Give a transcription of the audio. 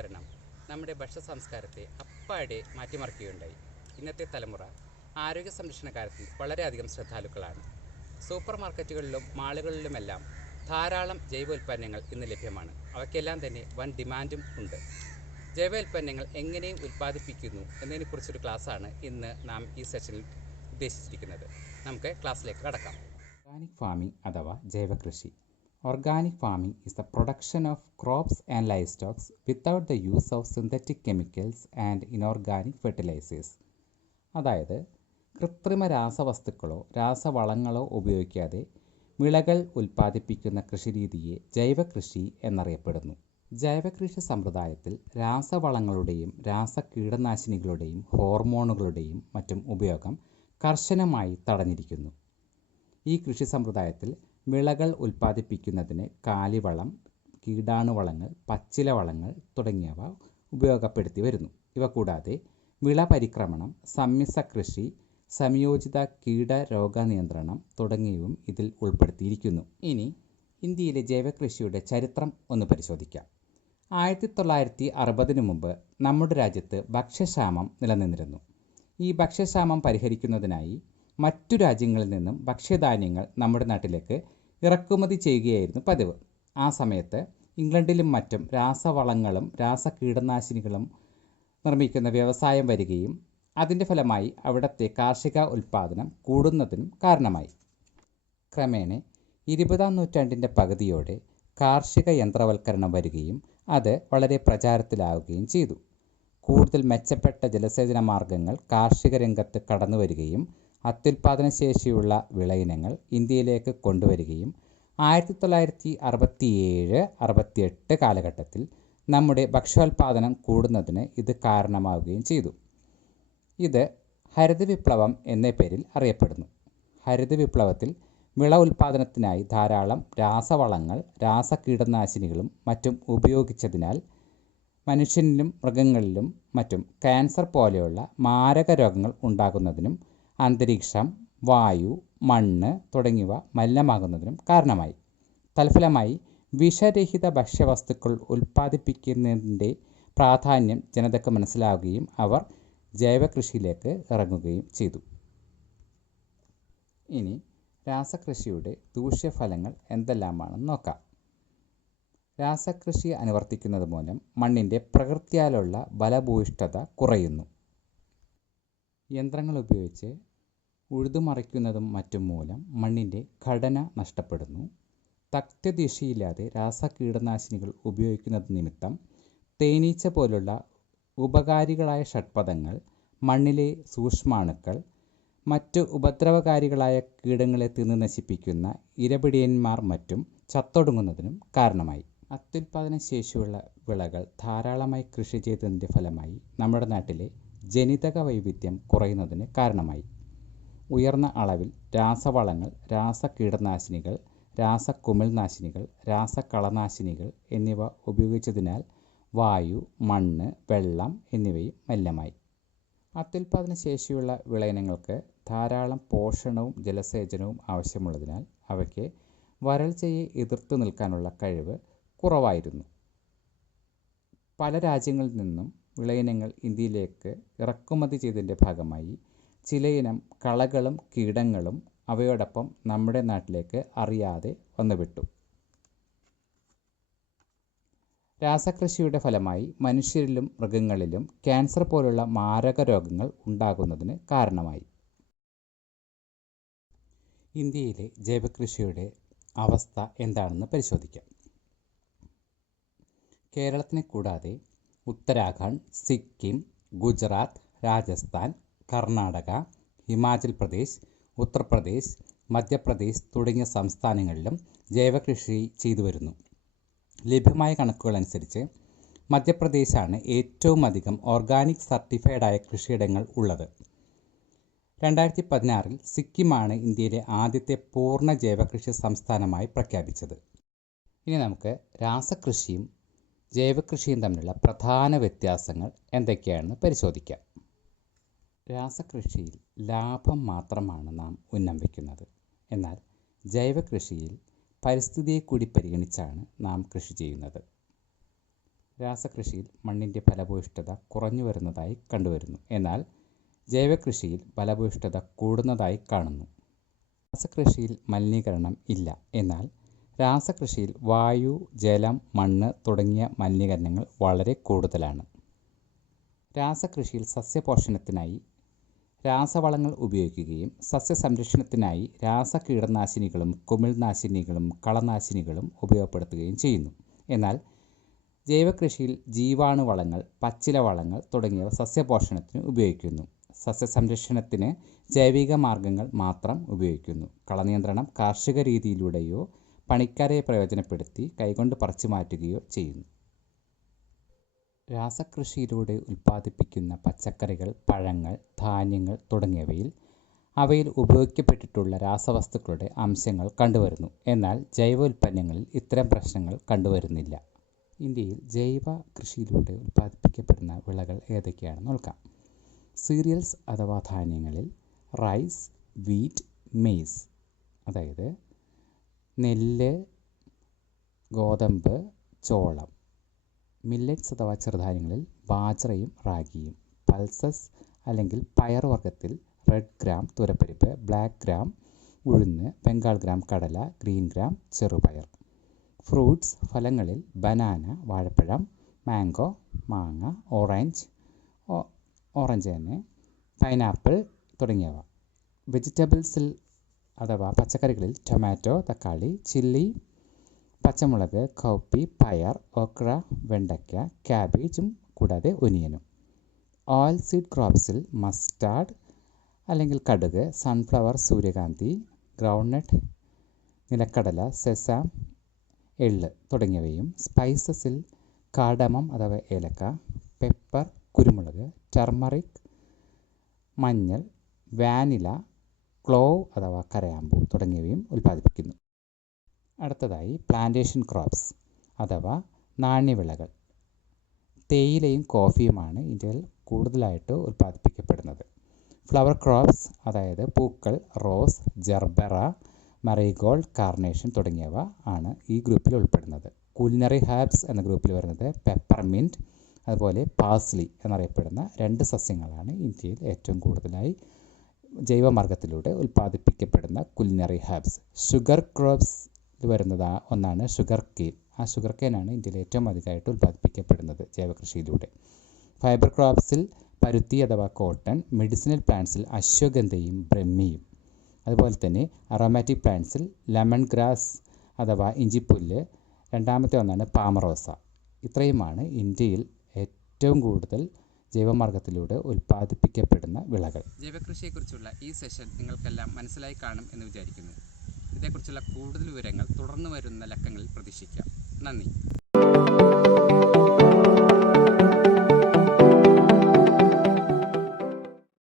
ജൈവവൽക്കരണം നമ്മുടെ ഭക്ഷ്യ സംസ്കാരത്തെ അപ്പാടെ മാറ്റിമറിക്കുകയുണ്ടായി. ഇന്നത്തെ തലമുറ ആരോഗ്യ സംരക്ഷണ കാര്യത്തിൽ വളരെയധികം ശ്രദ്ധാലുക്കളാണ്. സൂപ്പർ മാർക്കറ്റുകളിലും മാളുകളിലുമെല്ലാം ധാരാളം ജൈവ ഉൽപ്പന്നങ്ങൾ ഇന്ന് ലഭ്യമാണ്. അവയ്ക്കെല്ലാം തന്നെ വൻ ഡിമാൻഡും ഉണ്ട്. ജൈവ ഉൽപ്പന്നങ്ങൾ എങ്ങനെ ഉൽപ്പാദിപ്പിക്കുന്നു എന്നതിനെക്കുറിച്ചൊരു ക്ലാസ്സാണ് ഇന്ന് നാം ഈ സെഷനിൽ ഉദ്ദേശിച്ചിരിക്കുന്നത്. നമുക്ക് ക്ലാസ്സിലേക്ക് കടക്കാം. ഓർഗാനിക് ഫാമിംഗ് അഥവാ ജൈവകൃഷി. Organic farming is the production of crops and livestock without the use of synthetic chemicals and inorganic fertilizers. അതായത് കൃത്രിമ രാസവസ്തുക്കളോ രാസവളങ്ങളോ ഉപയോഗിക്കാതെ വിളകൾ ഉൽപ്പാദിപ്പിക്കുന്ന കൃഷിരീതിയെ ജൈവകൃഷി എന്നറിയപ്പെടുന്നു. ജൈവകൃഷി സമ്പ്രദായത്തിൽ രാസവളങ്ങളുടെയും രാസകീടനാശിനികളുടെയും ഹോർമോണുകളുടെയും മറ്റും ഉപയോഗം കർശനമായി തടഞ്ഞിരിക്കുന്നു. ഈ കൃഷി സമ്പ്രദായത്തിൽ വിളകൾ ഉൽപ്പാദിപ്പിക്കുന്നതിന് കാലിവളം, കീടാണുവളങ്ങൾ, പച്ചിലവളങ്ങൾ തുടങ്ങിയവ ഉപയോഗപ്പെടുത്തി വരുന്നു. ഇവ കൂടാതെ വിള പരിക്രമണം, സമ്മിശ്ര കൃഷി, സംയോജിത കീടരോഗ നിയന്ത്രണം തുടങ്ങിയവയും ഇതിൽ ഉൾപ്പെടുത്തിയിരിക്കുന്നു. ഇനി ഇന്ത്യയിലെ ജൈവകൃഷിയുടെ ചരിത്രം ഒന്ന് പരിശോധിക്കാം. 1960 മുമ്പ് നമ്മുടെ രാജ്യത്ത് ഭക്ഷ്യക്ഷാമം നിലനിന്നിരുന്നു. ഈ ഭക്ഷ്യക്ഷാമം പരിഹരിക്കുന്നതിനായി മറ്റു രാജ്യങ്ങളിൽ നിന്നും ഭക്ഷ്യധാന്യങ്ങൾ നമ്മുടെ നാട്ടിലേക്ക് ഇറക്കുമതി ചെയ്യുകയായിരുന്നു പതിവ്. ആ സമയത്ത് ഇംഗ്ലണ്ടിലും മറ്റും രാസവളങ്ങളും രാസകീടനാശിനികളും നിർമ്മിക്കുന്ന വ്യവസായം വരികയും അതിൻ്റെ ഫലമായി അവിടുത്തെ കാർഷിക ഉൽപ്പാദനം കൂടുന്നതിനും കാരണമായി. ക്രമേണ 20-ാം നൂറ്റാണ്ടിൻ്റെ പകുതിയോടെ കാർഷിക യന്ത്രവൽക്കരണം വരികയും അത് വളരെ പ്രചാരത്തിലാവുകയും ചെയ്തു. കൂടുതൽ മെച്ചപ്പെട്ട ജലസേചന മാർഗങ്ങൾ കാർഷിക രംഗത്ത് കടന്നു വരികയും അത്യുൽപാദന ശേഷിയുള്ള വിളയിനങ്ങൾ ഇന്ത്യയിലേക്ക് കൊണ്ടുവരികയും 1967-68 കാലഘട്ടത്തിൽ നമ്മുടെ ഭക്ഷ്യോൽപാദനം കൂടുന്നതിന് ഇത് കാരണമാവുകയും ചെയ്തു. ഇത് ഹരിത വിപ്ലവം എന്ന പേരിൽ അറിയപ്പെടുന്നു. ഹരിത വിപ്ലവത്തിൽ വിള ഉൽപാദനത്തിനായി ധാരാളം രാസവളങ്ങൾ രാസകീടനാശിനികളും മറ്റും ഉപയോഗിച്ചതിനാൽ മനുഷ്യനിലും മൃഗങ്ങളിലും മറ്റും ക്യാൻസർ പോലെയുള്ള മാരക രോഗങ്ങൾ ഉണ്ടാകുന്നതിനും അന്തരീക്ഷം, വായു, മണ്ണ് തുടങ്ങിയവ മലിനമാകുന്നതിനും കാരണമായി. തൽഫലമായി വിഷരഹിത ഭക്ഷ്യവസ്തുക്കൾ ഉൽപ്പാദിപ്പിക്കുന്നതിൻ്റെ പ്രാധാന്യം ജനതയ്ക്ക് മനസ്സിലാവുകയും അവർ ജൈവകൃഷിയിലേക്ക് ഇറങ്ങുകയും ചെയ്തു. ഇനി രാസകൃഷിയുടെ ദൂഷ്യഫലങ്ങൾ എന്തെല്ലാമാണെന്ന് നോക്കാം. രാസകൃഷി അനുവർത്തിക്കുന്നത് മൂലം മണ്ണിൻ്റെ പ്രകൃത്യാലുള്ള ഫലഭൂയിഷ്ഠത കുറയുന്നു. യന്ത്രങ്ങൾ ഉപയോഗിച്ച് ഉഴുതുമറിക്കുന്നതും മറ്റും മൂലം മണ്ണിൻ്റെ ഘടന നഷ്ടപ്പെടുന്നു. തക്ത്യദിശയില്ലാതെ രാസകീടനാശിനികൾ ഉപയോഗിക്കുന്നത് നിമിത്തം തേനീച്ച പോലുള്ള ഉപകാരികളായ ഷഡ്പദങ്ങൾ, മണ്ണിലെ സൂക്ഷ്മാണുക്കൾ, മറ്റു ഉപദ്രവകാരികളായ കീടങ്ങളെ തിന്ന് നശിപ്പിക്കുന്ന ഇരപിടിയന്മാർ മറ്റും ചത്തൊടുങ്ങുന്നതിനും കാരണമായി. അത്യുൽപാദന ശേഷിയുള്ള വിളകൾ ധാരാളമായി കൃഷി ചെയ്തതിൻ്റെ ഫലമായി നമ്മുടെ നാട്ടിലെ ജനിതക വൈവിധ്യം കുറയുന്നതിന് കാരണമായി. ഉയർന്ന അളവിൽ രാസവളങ്ങൾ, രാസകീടനാശിനികൾ, രാസകുമിൾനാശിനികൾ, രാസകളനാശിനികൾ എന്നിവ ഉപയോഗിച്ചതിനാൽ വായു, മണ്ണ്, വെള്ളം എന്നിവയും മലിനമായി. അത്യുൽപാദന ശേഷിയുള്ള വിളയിനങ്ങൾക്ക് ധാരാളം പോഷണവും ജലസേചനവും ആവശ്യമുള്ളതിനാൽ അവയ്ക്ക് വരൾച്ചയെ എതിർത്തു നിൽക്കാനുള്ള കഴിവ് കുറവായിരുന്നു. പല രാജ്യങ്ങളിൽ നിന്നും വിളയിനങ്ങൾ ഇന്ത്യയിലേക്ക് ഇറക്കുമതി ചെയ്തതിൻ്റെ ഭാഗമായി ചിലയിനം കളകളും കീടങ്ങളും അവയോടൊപ്പം നമ്മുടെ നാട്ടിലേക്ക് അറിയാതെ വന്നുവിട്ടു. രാസകൃഷിയുടെ ഫലമായി മനുഷ്യരിലും മൃഗങ്ങളിലും ക്യാൻസർ പോലുള്ള മാരക രോഗങ്ങൾ ഉണ്ടാകുന്നതിന് കാരണമായി. ഇന്ത്യയിലെ ജൈവകൃഷിയുടെ അവസ്ഥ എന്താണെന്ന് പരിശോധിക്കാം. കേരളത്തിനെ കൂടാതെ ഉത്തരാഖണ്ഡ്, സിക്കിം, ഗുജറാത്ത്, രാജസ്ഥാൻ, കർണാടക, ഹിമാചൽ പ്രദേശ്, ഉത്തർപ്രദേശ്, മധ്യപ്രദേശ് തുടങ്ങിയ സംസ്ഥാനങ്ങളിലും ജൈവകൃഷി ചെയ്തു വരുന്നു. ലഭ്യമായ കണക്കുകൾ അനുസരിച്ച് മധ്യപ്രദേശാണ് ഏറ്റവും അധികം ഓർഗാനിക് സർട്ടിഫൈഡായ കൃഷിയിടങ്ങൾ ഉള്ളത്. 2016 സിക്കിമാണ് ഇന്ത്യയിലെ ആദ്യത്തെ പൂർണ്ണ ജൈവകൃഷി സംസ്ഥാനമായി പ്രഖ്യാപിച്ചത്. ഇനി നമുക്ക് രാസകൃഷിയും ജൈവകൃഷിയും തമ്മിലുള്ള പ്രധാന വ്യത്യാസങ്ങൾ എന്തൊക്കെയാണെന്ന് പരിശോധിക്കാം. രാസകൃഷിയിൽ ലാഭം മാത്രമാണ് നാം ഉന്നം വയ്ക്കുന്നത്. എന്നാൽ ജൈവകൃഷിയിൽ പരിസ്ഥിതിയെ കൂടി പരിഗണിച്ചാണ് നാം കൃഷി ചെയ്യുന്നത്. രാസകൃഷിയിൽ മണ്ണിൻ്റെ ഫലഭൂയിഷ്ഠത കുറഞ്ഞു വരുന്നതായി കണ്ടുവരുന്നു. എന്നാൽ ജൈവകൃഷിയിൽ ഫലഭൂയിഷ്ഠത കൂടുന്നതായി കാണുന്നു. രാസകൃഷിയിൽ മലിനീകരണം ഇല്ല. എന്നാൽ രാസകൃഷിയിൽ വായു, ജലം, മണ്ണ് തുടങ്ങിയ മലിനീകരണങ്ങൾ വളരെ കൂടുതലാണ്. രാസകൃഷിയിൽ സസ്യപോഷണത്തിനായി രാസവളങ്ങൾ ഉപയോഗിക്കുകയും സസ്യസംരക്ഷണത്തിനായി രാസകീടനാശിനികളും കുമിൾനാശിനികളും കളനാശിനികളും ഉപയോഗപ്പെടുത്തുകയും ചെയ്യുന്നു. എന്നാൽ ജൈവകൃഷിയിൽ ജീവാണുവളങ്ങൾ, പച്ചില വളങ്ങൾ തുടങ്ങിയവ സസ്യപോഷണത്തിന് ഉപയോഗിക്കുന്നു. സസ്യസംരക്ഷണത്തിന് ജൈവിക മാർഗങ്ങൾ മാത്രം ഉപയോഗിക്കുന്നു. കളനിയന്ത്രണം കാർഷിക രീതിയിലൂടെയോ പണിക്കാരെ പ്രയോജനപ്പെടുത്തി കൈകൊണ്ട് പറിച്ചു മാറ്റുകയോ ചെയ്യുന്നു. രാസകൃഷിയിലൂടെ ഉൽപ്പാദിപ്പിക്കുന്ന പച്ചക്കറികൾ, പഴങ്ങൾ, ധാന്യങ്ങൾ തുടങ്ങിയവയിൽ അവയിൽ ഉപയോഗിക്കപ്പെട്ടിട്ടുള്ള രാസവസ്തുക്കളുടെ അംശങ്ങൾ കണ്ടുവരുന്നു. എന്നാൽ ജൈവ ഉൽപ്പന്നങ്ങളിൽ ഇത്തരം പ്രശ്നങ്ങൾ കണ്ടുവരുന്നില്ല. ഇന്ത്യയിൽ ജൈവ കൃഷിയിലൂടെ ഉൽപ്പാദിപ്പിക്കപ്പെടുന്ന വിളകൾ ഏതൊക്കെയാണെന്ന് നോക്കാം. സീരിയൽസ് അഥവാ ധാന്യങ്ങളിൽ റൈസ്, വീറ്റ്, മെയ്സ്, അതായത് നെല്ല്, ഗോതമ്പ്, ചോളം. മില്ലറ്റ്സ് അഥവാ ചെറുധാന്യങ്ങളിൽ ബാജ്റയും റാഗിയും. പൾസസ് അല്ലെങ്കിൽ പയറുവർഗ്ഗത്തിൽ റെഡ് ഗ്രാം തുരപ്പരിപ്പ്, ബ്ലാക്ക് ഗ്രാം ഉഴുന്ന്, ബംഗാൾ ഗ്രാം കടല, ഗ്രീൻ ഗ്രാം ചെറുപയർ. ഫ്രൂട്ട്സ് ഫലങ്ങളിൽ ബനാന, വാഴപ്പഴം, മാംഗോ, മാങ്ങ, ഓറഞ്ച് തന്നെ, പൈനാപ്പിൾ തുടങ്ങിയവ. വെജിറ്റബിൾസിൽ അഥവാ പച്ചക്കറികളിൽ ടൊമാറ്റോ, തക്കാളി, ചില്ലി, പച്ചമുളക്, കൗപ്പി, പയർ, ഓക്ര, വെണ്ടയ്ക്ക, ക്യാബേജും കൂടാതെ ഒനിയനും. ഓയിൽ സീഡ് ക്രോപ്സിൽ മസ്റ്റാർഡ് അല്ലെങ്കിൽ കടുക്, സൺഫ്ലവർ, സൂര്യകാന്തി, ഗ്രൗണ്ട്നട്ട്, നിലക്കടല, സെസാം, എള്ള് തുടങ്ങിയവയും. സ്പൈസസിൽ കാർഡമം അഥവാ ഏലക്ക, പെപ്പർ, കുരുമുളക്, ടർമറിക്, മഞ്ഞൾ, വാനില, ക്ലോവ് അഥവാ കരയാമ്പൂ തുടങ്ങിയവയും ഉൽപ്പാദിപ്പിക്കുന്നു. അടുത്തതായി പ്ലാന്റേഷൻ ക്രോപ്സ് അഥവാ നാണ്യവിളകൾ. തേയിലയും കോഫിയുമാണ് ഇന്ത്യയിൽ കൂടുതലായിട്ട് ഉൽപ്പാദിപ്പിക്കപ്പെടുന്നത്. ഫ്ലവർ ക്രോപ്സ് അതായത് പൂക്കൾ, റോസ്, ജർബറ, മറിഗോൾഡ്, കാർണേഷൻ തുടങ്ങിയവ ആണ് ഈ ഗ്രൂപ്പിൽ ഉൾപ്പെടുന്നത്. കുലിനറി ഹെർബ്സ് എന്ന ഗ്രൂപ്പിൽ വരുന്നത് പെപ്പർമിൻറ്റ്, അതുപോലെ പാസ്ലി എന്നറിയപ്പെടുന്ന 2 സസ്യങ്ങളാണ് ഇന്ത്യയിൽ ഏറ്റവും കൂടുതലായി ജൈവമാർഗത്തിലൂടെ ഉൽപ്പാദിപ്പിക്കപ്പെടുന്ന കുലിനറി ഹെർബ്സ്. ഷുഗർ ക്രോപ്സ് വരുന്നത് ഒന്നാണ് ഷുഗർ കെയിൻ. ആ ഷുഗർ കെയിനാണ് ഇന്ത്യയിൽ ഏറ്റവും അധികമായിട്ട് ഉൽപ്പാദിപ്പിക്കപ്പെടുന്നത് ജൈവകൃഷിയിലൂടെ. ഫൈബർ ക്രോപ്സിൽ പരുത്തി അഥവാ കോട്ടൺ, മെഡിസിനൽ പ്ലാന്റ്സിൽ അശ്വഗന്ധയും ബ്രഹ്മിയും, അതുപോലെ തന്നെ അറോമാറ്റിക് പ്ലാന്റ്സിൽ ലെമൺ ഗ്രാസ് അഥവാ ഇഞ്ചിപ്പുല്ല്, രണ്ടാമത്തെ ഒന്നാണ് പാമറോസ. ഇത്രയുമാണ് ഇന്ത്യയിൽ ഏറ്റവും കൂടുതൽ ജൈവമാർഗത്തിലൂടെ ഉൽപ്പാദിപ്പിക്കപ്പെടുന്ന വിളകൾ. ജൈവകൃഷിയെക്കുറിച്ചുള്ള ഈ സെഷൻ നിങ്ങൾക്കെല്ലാം മനസ്സിലായി കാണും എന്ന് വിചാരിക്കുന്നു. ഇതേക്കുറിച്ചുള്ള കൂടുതൽ വിവരങ്ങൾ തുടർന്ന് വരുന്ന ലക്കങ്ങളിൽ പ്രതീക്ഷിക്കാം. നന്ദി.